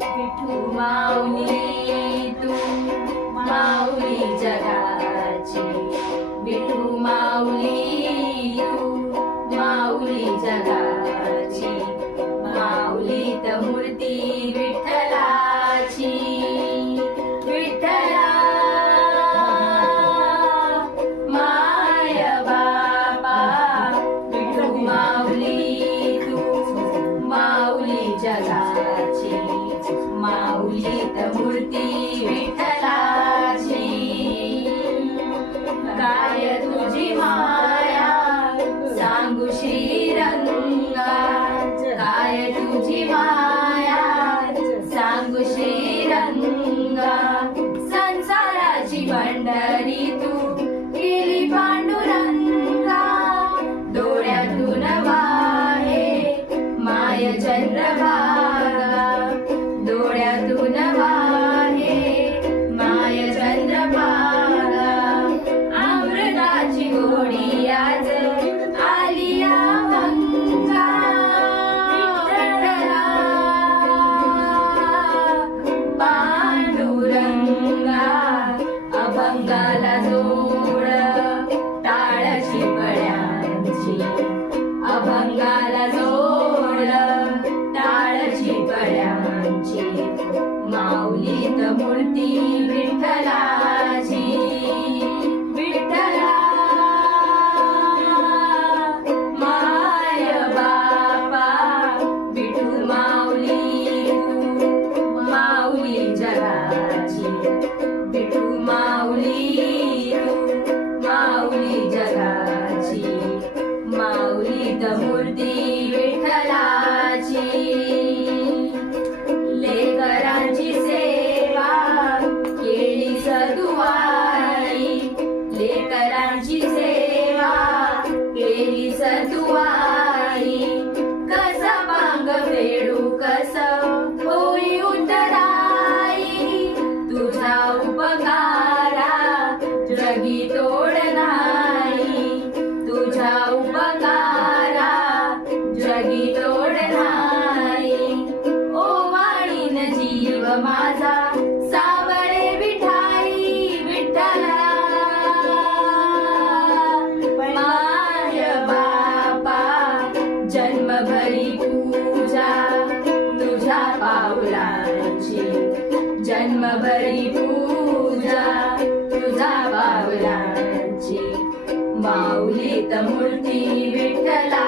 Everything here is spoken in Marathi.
विठू माऊली तू माऊली जगाची, विठू माऊली तू माऊली जगाची, माऊलीत मूर्ती विठ्ठलाची. विठ्ठला माय बापा, विठू माऊली तू माऊली जगाची, माऊलीत मूर्ती विठ्ठलाची. काय तुझी माया सांगू श्रीरंगा, काय तुझी माया सांगू श्रीरंगा. संसाराची पंढरी तू केली पांडुरंगा, डोळ्यातून वाहे माय चंद्रभागा, डोळ्यातून वाहे माय चंद्रभागा. अमृताची गोडी आज आली अभंगा, विठ्ठला पांडुरंगा. अभंगाला जोड टाळशी पड्यांची, अभंगाला जोड टाळशी पड्यांची, माऊलीत मूर्ती विठ्ठलाची. विठ्ठला माय बापा, विठू माऊली तू माऊली जगाची, विठू माऊली तू माऊली जगाची, माऊलीत मूर्ती विठ्ठलाची. लेकरांची सेवा केली सदुवाई, लेकरांची सेवा केली सदुवाई. कसा पांग फेडू कस होई उतराई, तुझा उपकारा जगी तोड नाही, तुझा उपकारा जगी तोड नाही. ओ वाणीन जीव माझा सावळे विठाई, विठ्ठला माय बापा. जन्मभरी पूजा तुझ्या पावलांची, जन्मभरी पूजा तुझ्या पावलांची, माऊलीत मूर्ती विठ्ठला.